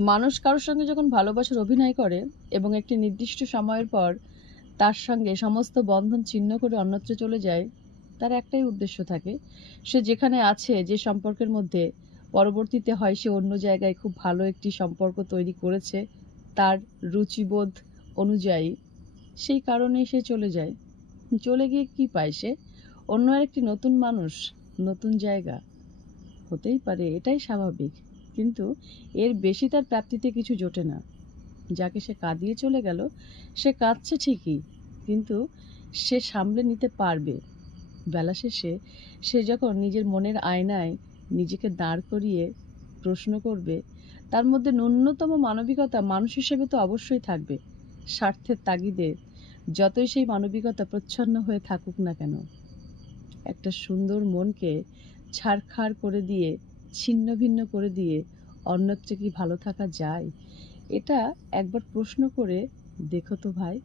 মানুষ কারোর সঙ্গে যখন ভালোবাসার অভিনয় করে এবং একটি নির্দিষ্ট সময়ের পর তার সঙ্গে সমস্ত বন্ধন ছিন্ন করে অন্যত্র চলে যায়, তার একটাই উদ্দেশ্য থাকে, সে যেখানে আছে যে সম্পর্কের মধ্যে পরবর্তীতে হয় সে অন্য জায়গায় খুব ভালো একটি সম্পর্ক তৈরি করেছে তার রুচিবোধ অনুযায়ী, সেই কারণে সে চলে যায়। চলে গিয়ে কি পায় সে? অন্য আরেকটি নতুন মানুষ, নতুন জায়গা। হতেই পারে, এটাই স্বাভাবিক, কিন্তু এর বেশি তার প্রাপ্তিতে কিছু জোটে না। যাকে সে কাঁদিয়ে চলে গেল, সে কাঁদছে ঠিকই, কিন্তু সে সামলে নিতে পারবে। বেলা শেষে সে যখন নিজের মনের আয়নায় নিজেকে দাঁড় করিয়ে প্রশ্ন করবে, তার মধ্যে ন্যূনতম মানবিকতা মানুষ হিসেবে তো অবশ্যই থাকবে। স্বার্থের তাগিদে যতই সেই মানবিকতা প্রচ্ছন্ন হয়ে থাকুক না কেন, একটা সুন্দর মনকে ছারখার করে দিয়ে, ছিন্ন ভিন্ন করে দিয়ে অন্যত্র কি ভালো থাকা যায়? এটা একবার প্রশ্ন করে দেখো তো ভাই।